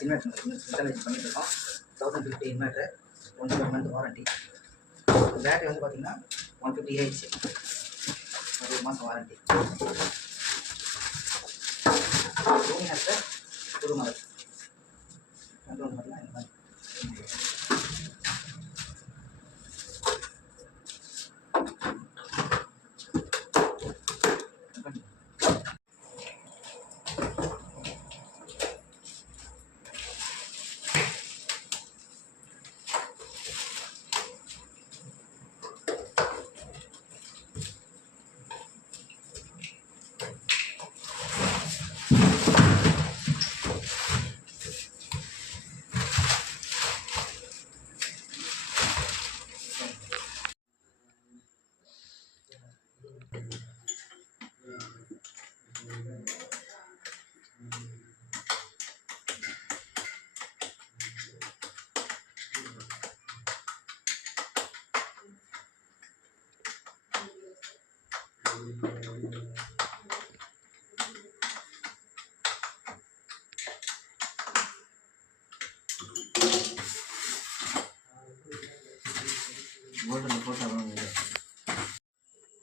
Banners inverter installation பண்ணிட்டுருக்கோம். 1050 inverter, 1 month warranty. Battery வந்து பார்த்தீங்கன்னா 150 AH, 1 மாதம் வாரண்டி. லூமினஸில் புது மாடல் வந்து பார்த்தீங்கன்னா இந்த மாதிரி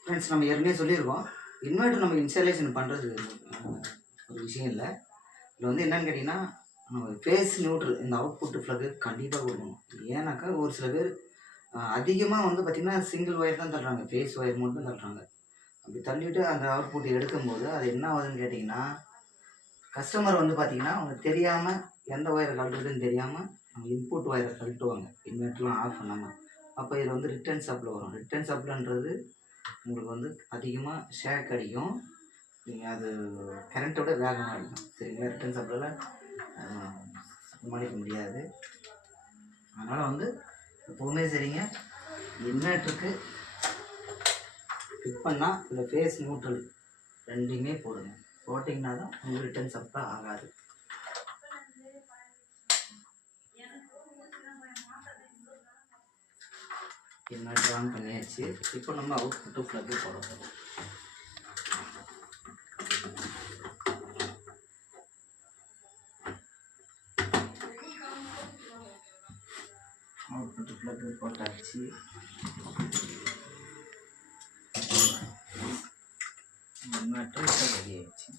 ஃப்ரெண்ட்ஸ், நம்ம ஏற்கனவே சொல்லியிருக்கோம், இன்வெர்டர் நம்ம இன்ஸ்டாலேஷன் பண்ணுறது ஒரு விஷயம் இல்லை. இதில் வந்து என்னென்னு கேட்டிங்கன்னா, ஃபேஸ் நியூட்ரல் இந்த அவுட்புட் ஃப்ளக்கு கண்டிப்பாக கொடுக்கணும். ஏன்னாக்கா ஒரு சில பேர் அதிகமாக வந்து பார்த்திங்கன்னா சிங்கிள் ஒயர் தான் தள்ளுறாங்க, ஃபேஸ் ஒயர் மட்டும் தள்ளுறாங்க. அப்படி தள்ளிவிட்டு அந்த அவுட்புட் எடுக்கும்போது அது என்ன ஆகுதுன்னு கேட்டிங்கன்னா, கஸ்டமர் வந்து பார்த்திங்கன்னா அவங்க தெரியாமல் எந்த ஒயரை கழட்டுறதுன்னு தெரியாமல் அவங்க இன்புட் ஒயரை கழட்டுவாங்க, இன்வெர்டர்லாம் ஆஃப் பண்ணாமல். அப்போ இதில் வந்து ரிட்டர்ன் சப்ளை வரும். ரிட்டர்ன் சப்ளைன்றது உங்களுக்கு வந்து அதிகமாக ஷேக் அடிக்கும், நீங்கள் அது கரண்ட்டோட வேகமாக அடிக்கும். சரிங்களா? ரிட்டர்ன் சப்ளையில் சமாளிக்க முடியாது. அதனால் வந்து எப்போவுமே சரிங்க, இன்வெர்ட்டருக்கு ஃபிட் பண்ணால் இதில் ஃபேஸ் நியூட்ரல் ரெண்டுமே போடுங்க. போட்டிங்கன்னா தான் உங்களுக்கு ரிட்டர்ன் சப்ளை ஆகாது. இன்வெர்ட்டர் ஆன் பண்ணியாச்சு. இப்போ நம்ம அவுட்புட்டு ஃப்ளக்கு போடுறோம். அவுட்புட்டு ஃப்ளக்கு போட்டாச்சு. இன்வெர்ட்டர் இப்போ ரெடி ஆயிடுச்சு.